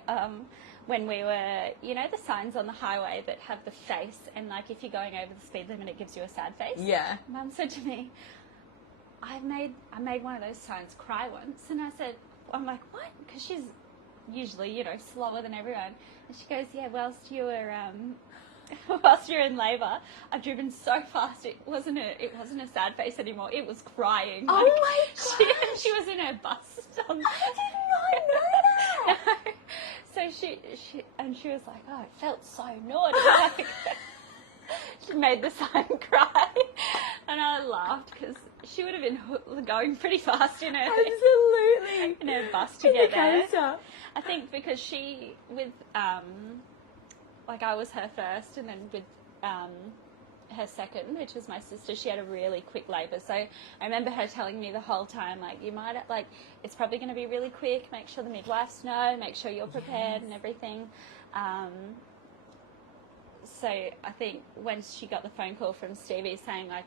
when we were, you know, the signs on the highway that have the face, and like if you're going over the speed limit it gives you a sad face. Yeah. Mum said to me, I made one of those signs cry once, and I said, I'm like, what? Because she's usually, you know, slower than everyone. And she goes, yeah, whilst you were whilst you're in labour, I've driven so fast it wasn't a sad face anymore. It was crying. Oh like, my gosh. She was in her bus. I did not know that. So she was like, oh, it felt so naughty. Like, she made the sign cry, and I laughed because she would have been going pretty fast in her absolutely in her bus to get there. I think because she with like I was her first, and then with her second, which was my sister, she had a really quick labour. So I remember her telling me the whole time, like, you might, like, it's probably going to be really quick. Make sure the midwives know. Make sure you're prepared and everything. So I think when she got the phone call from Stevie saying, like,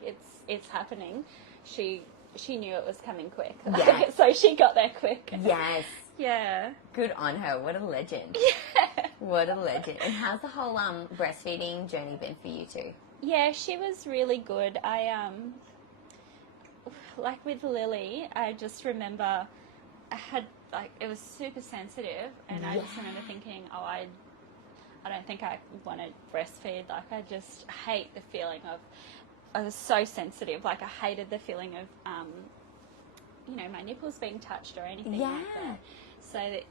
it's happening, she knew it was coming quick. Yeah. So she got there quick. Yes. Yeah. Good on her. What a legend. Yeah. What a legend. And how's the whole breastfeeding journey been for you two? Yeah, she was really good. I like with Lily, I just remember I had, like, it was super sensitive, and I just remember thinking, oh, I don't think I want to breastfeed. Like, I just hate the feeling of, I was so sensitive. Like, I hated the feeling of, you know, my nipples being touched or anything like that. So that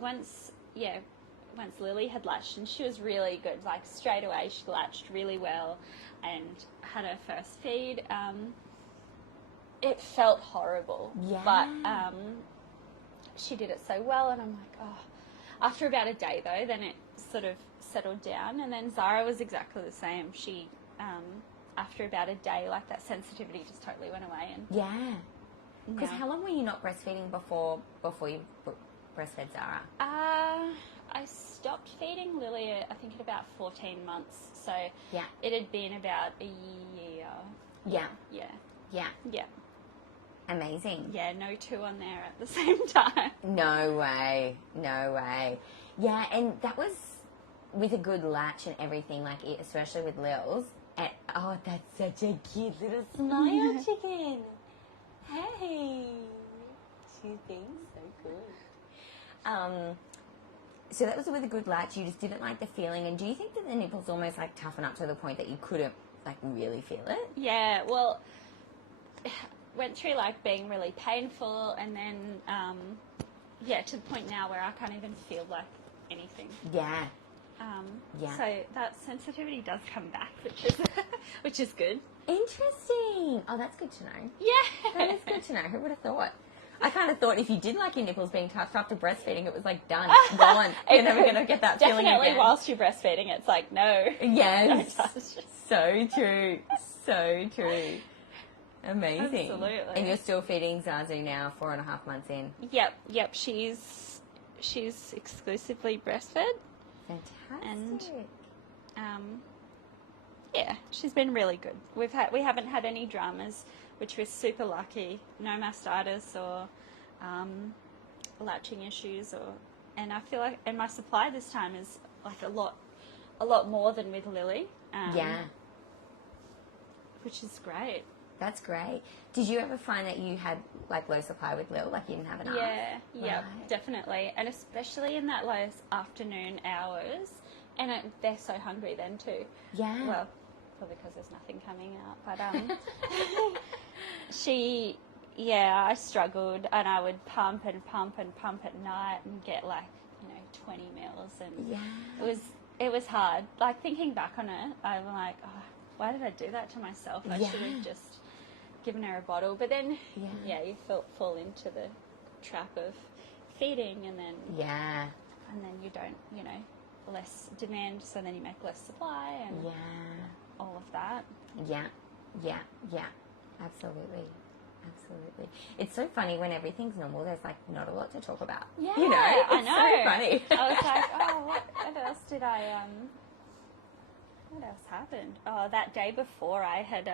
once Lily had latched, and she was really good, like straight away she latched really well and had her first feed. It felt horrible, but she did it so well, and I'm like, oh. After about a day though, then it sort of settled down, and then Zara was exactly the same. She, after about a day, like that sensitivity just totally went away. And because how long were you not breastfeeding before you breastfed Zara? I stopped feeding Lily, I think, at about 14 months. So yeah, it had been about a year. Yeah. Amazing. Yeah, no two on there at the same time. No way. Yeah, and that was with a good latch and everything, like especially with Lil's. And, oh, that's such a cute little smile chicken. Hey, she's being so good. So that was with a good latch. You just didn't like the feeling. And do you think that the nipples almost like toughen up to the point that you couldn't like really feel it? Yeah, well, went through like being really painful, and then to the point now where I can't even feel like anything. Yeah. So that sensitivity does come back, which is good. Interesting. Oh, that's good to know. Yeah. That is good to know. Who would have thought? I kind of thought if you did like your nipples being touched after breastfeeding, it was like done, gone. You're never going to get that feeling again. Definitely whilst you're breastfeeding, it's like, no. Yes. Don't touch. So true. So true. Amazing. Absolutely. And you're still feeding Zazu now, 4.5 months in. Yep. She's exclusively breastfed. Fantastic. And yeah, she's been really good. We haven't had any dramas, which we're super lucky. No mastitis or latching issues, and I feel like, and my supply this time is like a lot more than with Lily. Which is great. That's great. Did you ever find that you had like low supply with Lil, like you didn't have enough? Yeah, definitely, and especially in that last afternoon hours, and they're so hungry then too. Yeah. Well, probably because there's nothing coming out, but I struggled, and I would pump at night and get like 20 mils, and it was hard. Like thinking back on it, I'm like, oh, why did I do that to myself? I should have just given her a bottle. But then, you fall into the trap of feeding, and then you don't, less demand, so then you make less supply, and all of that. Yeah. Absolutely. It's so funny when everything's normal. There's like not a lot to talk about. Yeah, I know. It's so funny. I was like, oh, what else did I What else happened? Oh, that day before I had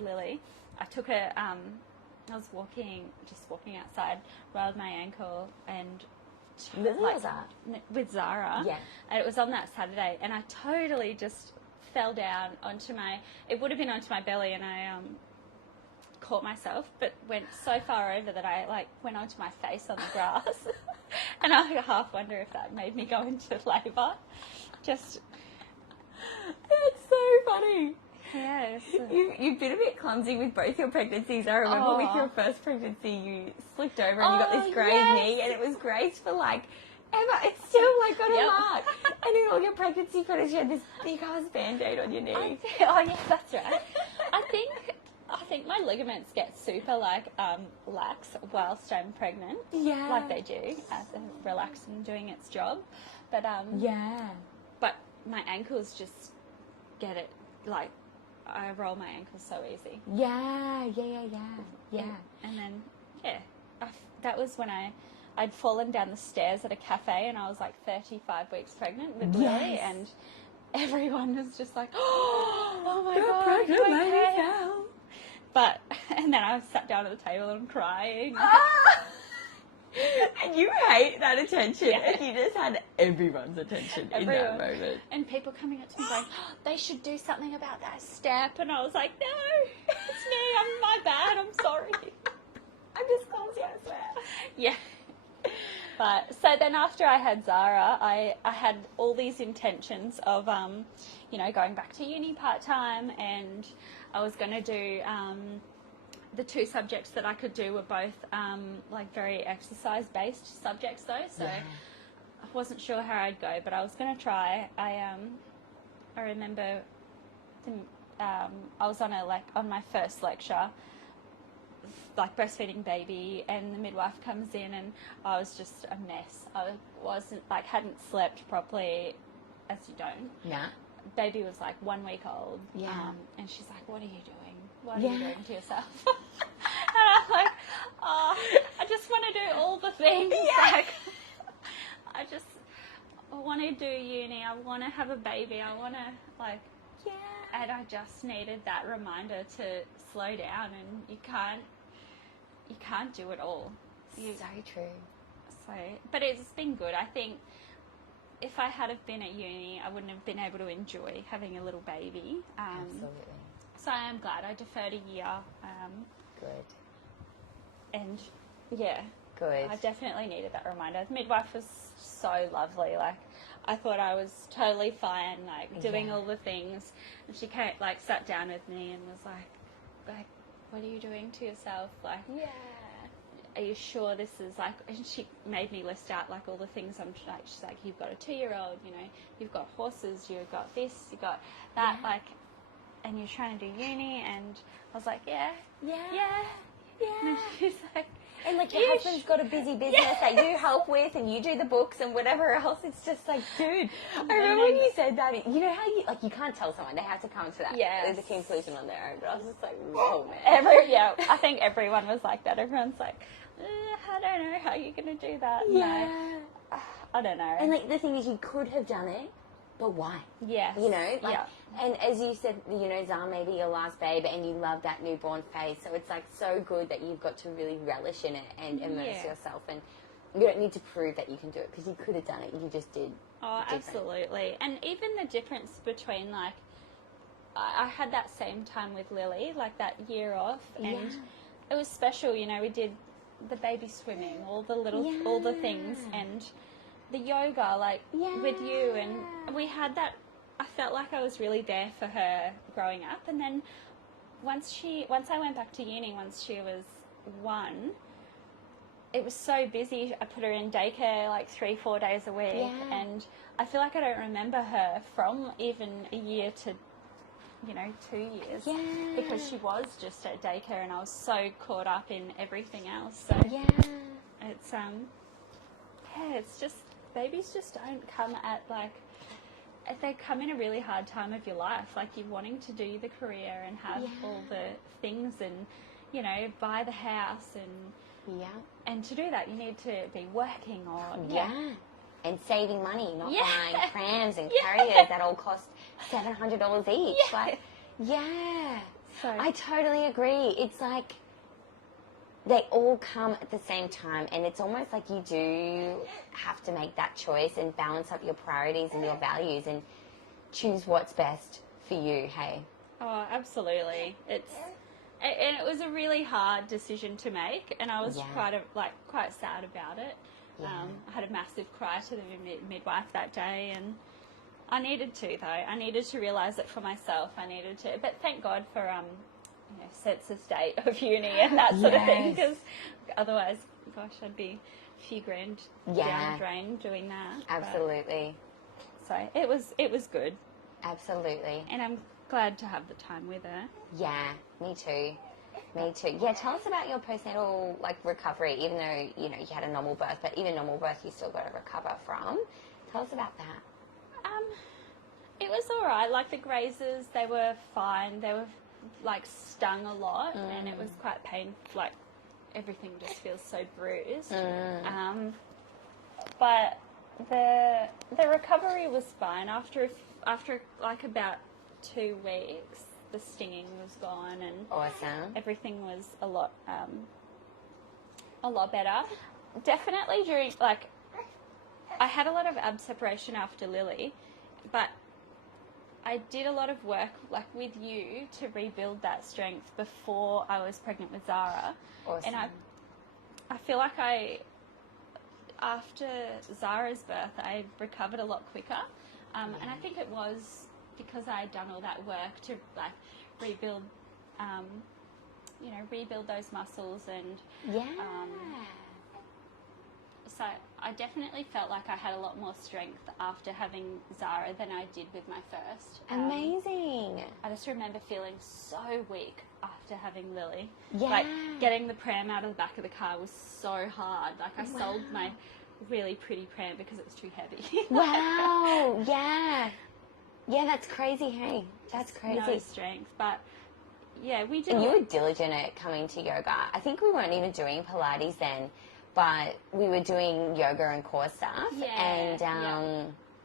Lily, I took her. I was walking outside, rolled my ankle, and Lily was that with Zara. Yeah, and it was on that Saturday, and I totally just fell down onto my. It would have been onto my belly, and I caught myself, but went so far over that I went onto my face on the grass, and I half wonder if that made me go into labour. Just. It's so funny. Yes. You've been a bit clumsy with both your pregnancies. I remember with your first pregnancy, you slipped over and you got this grazed knee, and it was grazed for Emma, it's still got a mark. And in all your pregnancy photos, you had this big ass band-aid on your knee. That's right. I think my ligaments get super lax whilst I'm pregnant. Yeah. Like they do, as relaxed and doing its job. But But my ankles just get it, I roll my ankles so easy. Yeah. And then, that was when I'd fallen down the stairs at a cafe, and I was 35 weeks pregnant with Lily, and everyone was just like, oh my God, pregnant, okay. And then I sat down at the table and crying. And you hate that attention, and you just had everyone's attention in that moment. And people coming up to me going, they should do something about that step, and I was like, no, it's me, my bad, I'm sorry. I'm just clumsy, I swear. Yeah. But so then after I had Zara, I had all these intentions of, going back to uni part-time, and I was going to do... the two subjects that I could do were both very exercise-based subjects, though. So I wasn't sure how I'd go, but I was going to try. I remember I was on on my first lecture, breastfeeding baby, and the midwife comes in, and I was just a mess. I wasn't hadn't slept properly, as you don't. Yeah. Baby was 1 week old. Yeah. And she's like, "What are you doing? What are you doing to yourself?" And I'm like, "Oh, I just want to do all the things. Yeah. I just want to do uni. I want to have a baby. I want to And I just needed that reminder to slow down, and you can't do it all. So true. So, but it's been good. I think if I had have been at uni, I wouldn't have been able to enjoy having a little baby. Absolutely. So I am glad I deferred a year. Good. And good. I definitely needed that reminder. The midwife was so lovely. I thought I was totally fine, doing all the things. And she came, sat down with me and was like, what are you doing to yourself? Are you sure this is and she made me list out all the things she's like, you've got a 2-year-old, you've got horses, you've got this, you've got that, and you're trying to do uni, and I was like, yeah. And she's like, and your husband's got a busy business that you help with, and you do the books and whatever else. It's just dude. I remember when you said that. You know how you can't tell someone; they have to come to that. Yes. The conclusion on their own. But I was just like, whoa, man. I think everyone was like that. Everyone's like, I don't know how you're gonna do that. Yeah. No, I don't know. And the thing is, you could have done it but why? Yes. You know? And as you said, you know, Zara may be your last babe and you love that newborn phase. So it's like so good that you've got to really relish in it and immerse yourself. And you don't need to prove that you can do it because you could have done it. You just did. Oh, absolutely. And even the difference between, like, I had that same time with Lily, like that year off. And it was special, you know, we did the baby swimming, all the things, and the yoga, like, with you. And we had that. I felt like I was really there for her growing up. And then once I went back to uni, once she was 1, it was so busy. I put her in daycare like 3-4 days a week. And I feel like I don't remember her from even a year to, you know, 2 years. Because she was just at daycare and I was so caught up in everything else. So it's, it's just, babies just don't come at, like, they come in a really hard time of your life. Like, you're wanting to do the career and have all the things and, you know, buy the house and to do that you need to be working or and saving money, not buying prams and carriers that all cost $700 each. Like, so I totally agree. It's like they all come at the same time, and it's almost like you do have to make that choice and balance up your priorities and your values and choose what's best for you. Hey. Oh, absolutely. And it was a really hard decision to make, and I was quite sad about it. I had a massive cry to the midwife that day, and I needed to, though. I needed to realise it for myself. I needed to, but thank God for you know, census date of uni and that sort of thing, because otherwise, gosh, I'd be a few grand down the drain doing that. Absolutely. But, so it was good. Absolutely. And I'm glad to have the time with her. Yeah, me too. Me too. Yeah, tell us about your postnatal, like, recovery, even though, you know, you had a normal birth, but even normal birth you still got to recover from. Tell us about that. It was all right. Like, the grazes, they were fine. They were, like, stung a lot, and it was quite painful. Like, everything just feels so bruised. But the recovery was fine. After like about 2 weeks, the stinging was gone, and everything was a lot better. Definitely during, like, I had a lot of ab separation after Lily, but I did a lot of work, like, with you to rebuild that strength before I was pregnant with Zara. And I feel like after Zara's birth, I recovered a lot quicker. And I think it was because I had done all that work to, like, rebuild, you know, rebuild those muscles. And so I definitely felt like I had a lot more strength after having Zara than I did with my first. Amazing. I just remember feeling so weak after having Lily. Like, getting the pram out of the back of the car was so hard. Like, I sold my really pretty pram because it was too heavy. Wow. Yeah, that's crazy, hey. That's crazy. No strength, but yeah, we did. And you were diligent at coming to yoga. I think we weren't even doing Pilates then, but we were doing yoga and core stuff. And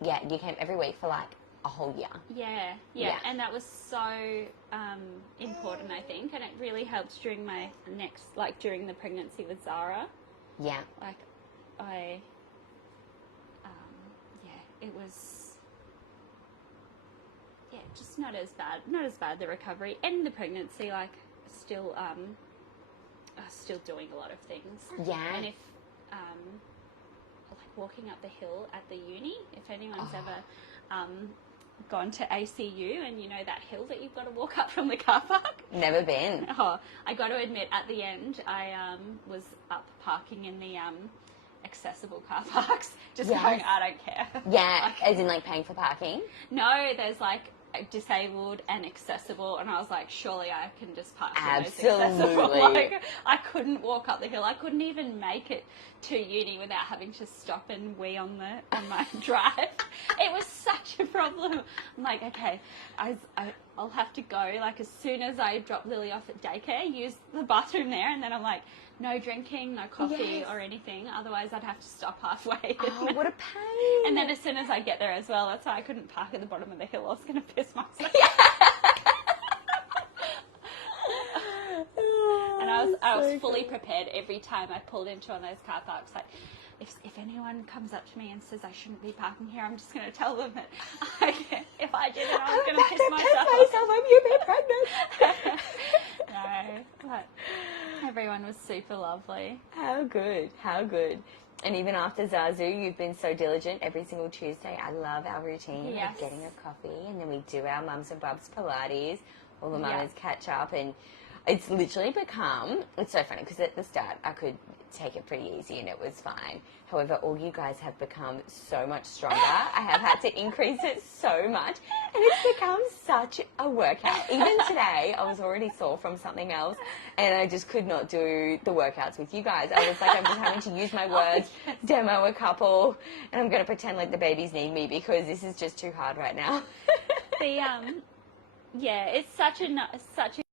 you came every week for like a whole year. Yeah. And that was so important, I think, and it really helped during my during the pregnancy with Zara. Yeah. Like, it was, just not as bad, the recovery and the pregnancy, like, still doing a lot of things. Yeah. And if, like, walking up the hill at the uni, if anyone's ever gone to ACU and you know that hill that you've got to walk up from the car park. Never been. I got to admit, at the end, I was up parking in the accessible car parks, just going, I don't care. Yeah, as in, like, paying for parking? No, there's, like, disabled and accessible, and I was like, surely I can just park in those Absolutely. Like, I couldn't walk up the hill. I couldn't even make it to uni without having to stop and wee on my drive. It was such a problem. I'm like, okay, I'll have to go, like, as soon as I drop Lily off at daycare, use the bathroom there, and then I'm like, no drinking, no coffee or anything, otherwise I'd have to stop halfway. Oh, what a pain. And then as soon as I get there as well, that's why I couldn't park at the bottom of the hill. I was going to piss myself. And I was fully prepared every time I pulled into one of those car parks. Like, if anyone comes up to me and says I shouldn't be parking here, I'm just going to tell them that if I did it, I was going to piss myself. I'm you be pregnant. No, but everyone was super lovely. How good, how good. And even after Zazu, you've been so diligent. Every single Tuesday, I love our routine of getting a coffee, and then we do our Mums and Bubs Pilates. All the mamas catch up, and it's literally become, it's so funny, because at the start I could take it pretty easy and it was fine. However, all you guys have become so much stronger. I have had to increase it so much, and it's become such a workout. Even today, I was already sore from something else, and I just could not do the workouts with you guys. I was like, I'm just having to use my words, demo a couple, and I'm going to pretend like the babies need me, because this is just too hard right now. It's such a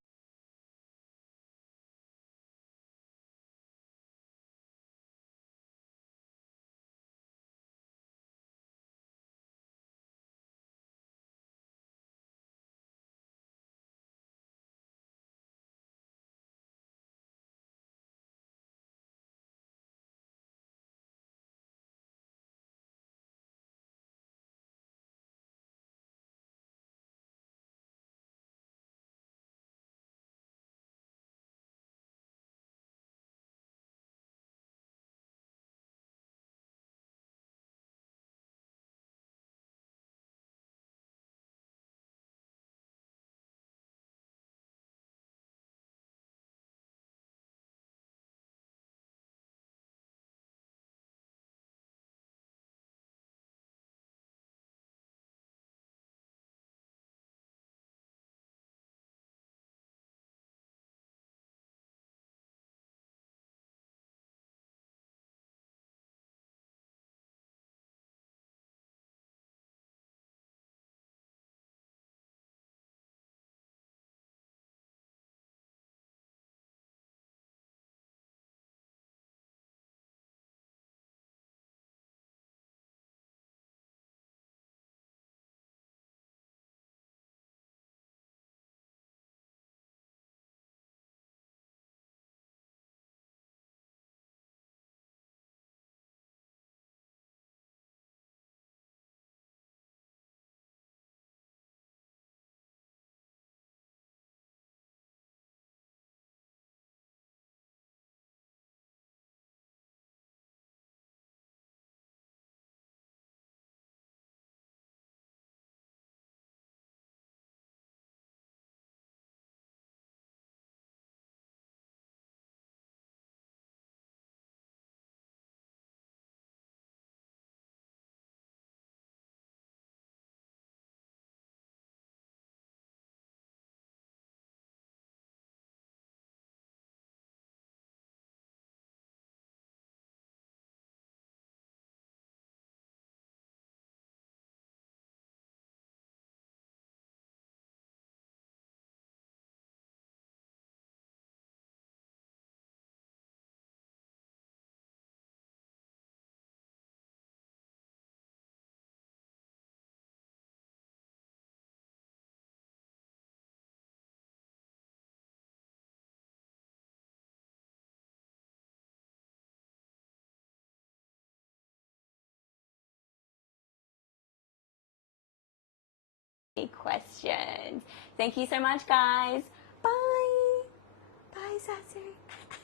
questions. Thank you so much, guys. Bye. Bye, Zazu.